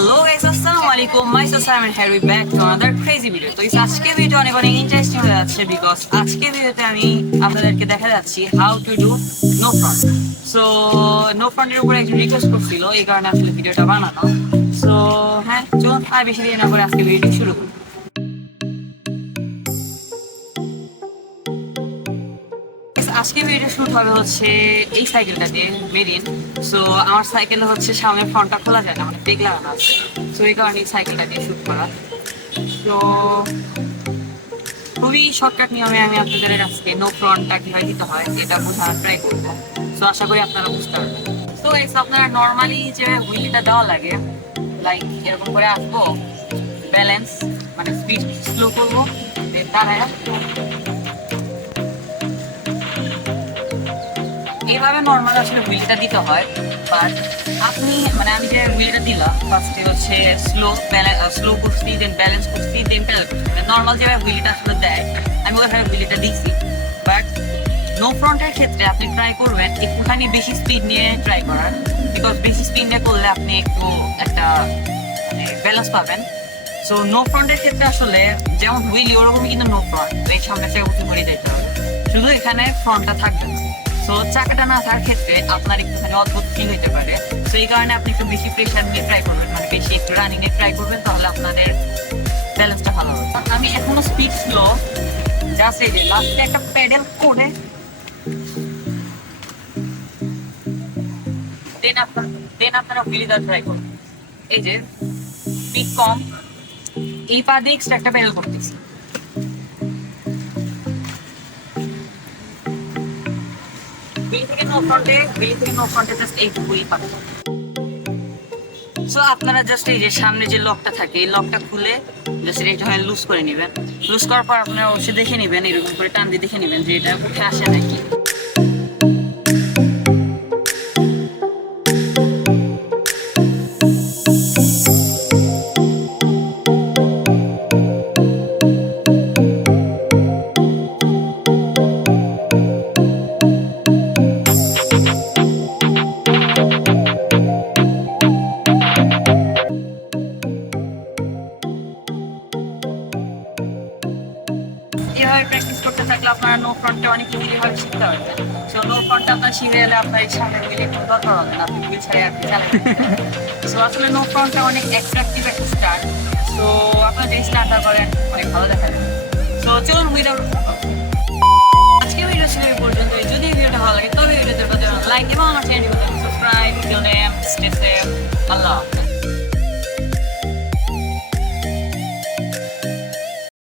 Hello guys, আসসালামু আলাইকুম। Myself Saimon here, we back to another crazy video. তো আজকে ভিডিও অনেক ইন্টারেস্টিং হয়ে যাচ্ছে বিকজ আজকে ভিডিওতে আমি আপনাদেরকে দেখা যাচ্ছি how to do no front. So no ফ্রন্টের উপরে একজন রিকোয়েস্ট করছিল, এই কারণে আসলে ভিডিওটা বানানো। সো হ্যাঁ, চলুন আর বেশি দেরি না করে আজকে ভিডিওটি শুরু করি। আজকে ভিডিও শুট হবে হচ্ছে এই সাইকেলটা দিয়ে, মেরিন। সো আমার সাইকেল হচ্ছে সামনের ফ্রন্টটা খোলা যায় না, মানে পেগ লাগানো আছে। সো এই কারণে এই সাইকেলটা দিয়ে শুট করা। তো খুবই শর্টকাট নিয়মে আমি আপনাদের আজকে নো ফ্রন্টটা কিভাবে দিতে হয় এটা বোঝানোর ট্রাই করবো। সো আশা করি আপনারা বুঝতে পারবেন। তো আপনারা নর্মালি যে হুইলটা দেওয়া লাগে, লাইক এরকম করে আসবো, ব্যালেন্স মানে স্পিড স্লো করবো, দাঁড়ায় এইভাবে নর্মাল আসলে হুইলটা দিতে হয়। বাট আপনি মানে আমি যে হুইলটা দিলাম ফার্স্টে হচ্ছে স্লো করছি, দেন ব্যালেন্স করছি, দেন প্যাডেল করছি, নর্মাল যেভাবে হুইলটা আসলে দেয় আমি ওইভাবে হুইলটা দিচ্ছি। বাট নো ফ্রন্টের ক্ষেত্রে আপনি ট্রাই করবেন একটুখানি বেশি স্পিড নিয়ে ট্রাই করার, বিকজ বেশি স্পিড নিয়ে করলে আপনি একটু একটা ব্যালেন্স পাবেন। সো নো ফ্রন্টের ক্ষেত্রে আসলে যেমন হুইলি ওরকমই কিন্তু নো ফ্রন্ট, এই সামনে থেকে উঁচু করে দিতে হবে, শুধু এখানে ফ্রন্টটা থাকবে না। তো চাকাটা না থাকার ক্ষেত্রে আপনার একটুখানি অদ্ভুত ফিল হতে পারে। তো এই কারণে আপনি একটু বেশি প্রেশার নিয়ে ট্রাই করবেন, মানে বেশি একটু রানিং এ ট্রাই করবেন, তাহলে আপনাদের ব্যালেন্সটা ভালো হবে। আমি এখনো স্পিড স্লো, জাস্ট এই যে লাস্টে একটা প্যাডেল করে দেন আপনারা হুইলিটা ট্রাই করবেন। এই যে স্পিড কম, এই পা দিয়ে এক্সট্রা একটা প্যাডেল করতেছি। আপনারা জাস্ট এই যে সামনে যে লকটা থাকে, এই লকটা খুলে জাস্ট এটা লুজ করে নেবেন। লুজ করার পর আপনারা অবশ্যই দেখে নেবেন, এরকম করে টান দিয়ে দেখে নেবেন যে এটা উঠে আসে নাকি। এভাবে প্র্যাকটিস করতে থাকলে আপনারা নো ফ্রন্টটা অনেক ইজিলি ভাবে শিখতে পারবেন। সো নো ফ্রন্টটা আপনার শিখে গেলে আপনার এই সামনে হুইলে কোনো দরকার হবে না, আপনি হুইল ছাড়াই আপনি চালাতে পারবেন। সো আসলে নো ফ্রন্টটা অনেক অ্যাট্রাকটিভ একটা স্টার্ট। সো আপনারা যদি স্টার্টটা করেন অনেক ভালো দেখা যাবে। সো চলুন উইদাউট আজকে ভিডিও ছিল এই পর্যন্ত। যদি ভিডিওটা ভালো লাগে তবে ভিডিওতে লাইক এবং আমার চ্যানেলটি সাবস্ক্রাইব। স্টে সেফ, আল্লাহ হাফেজ।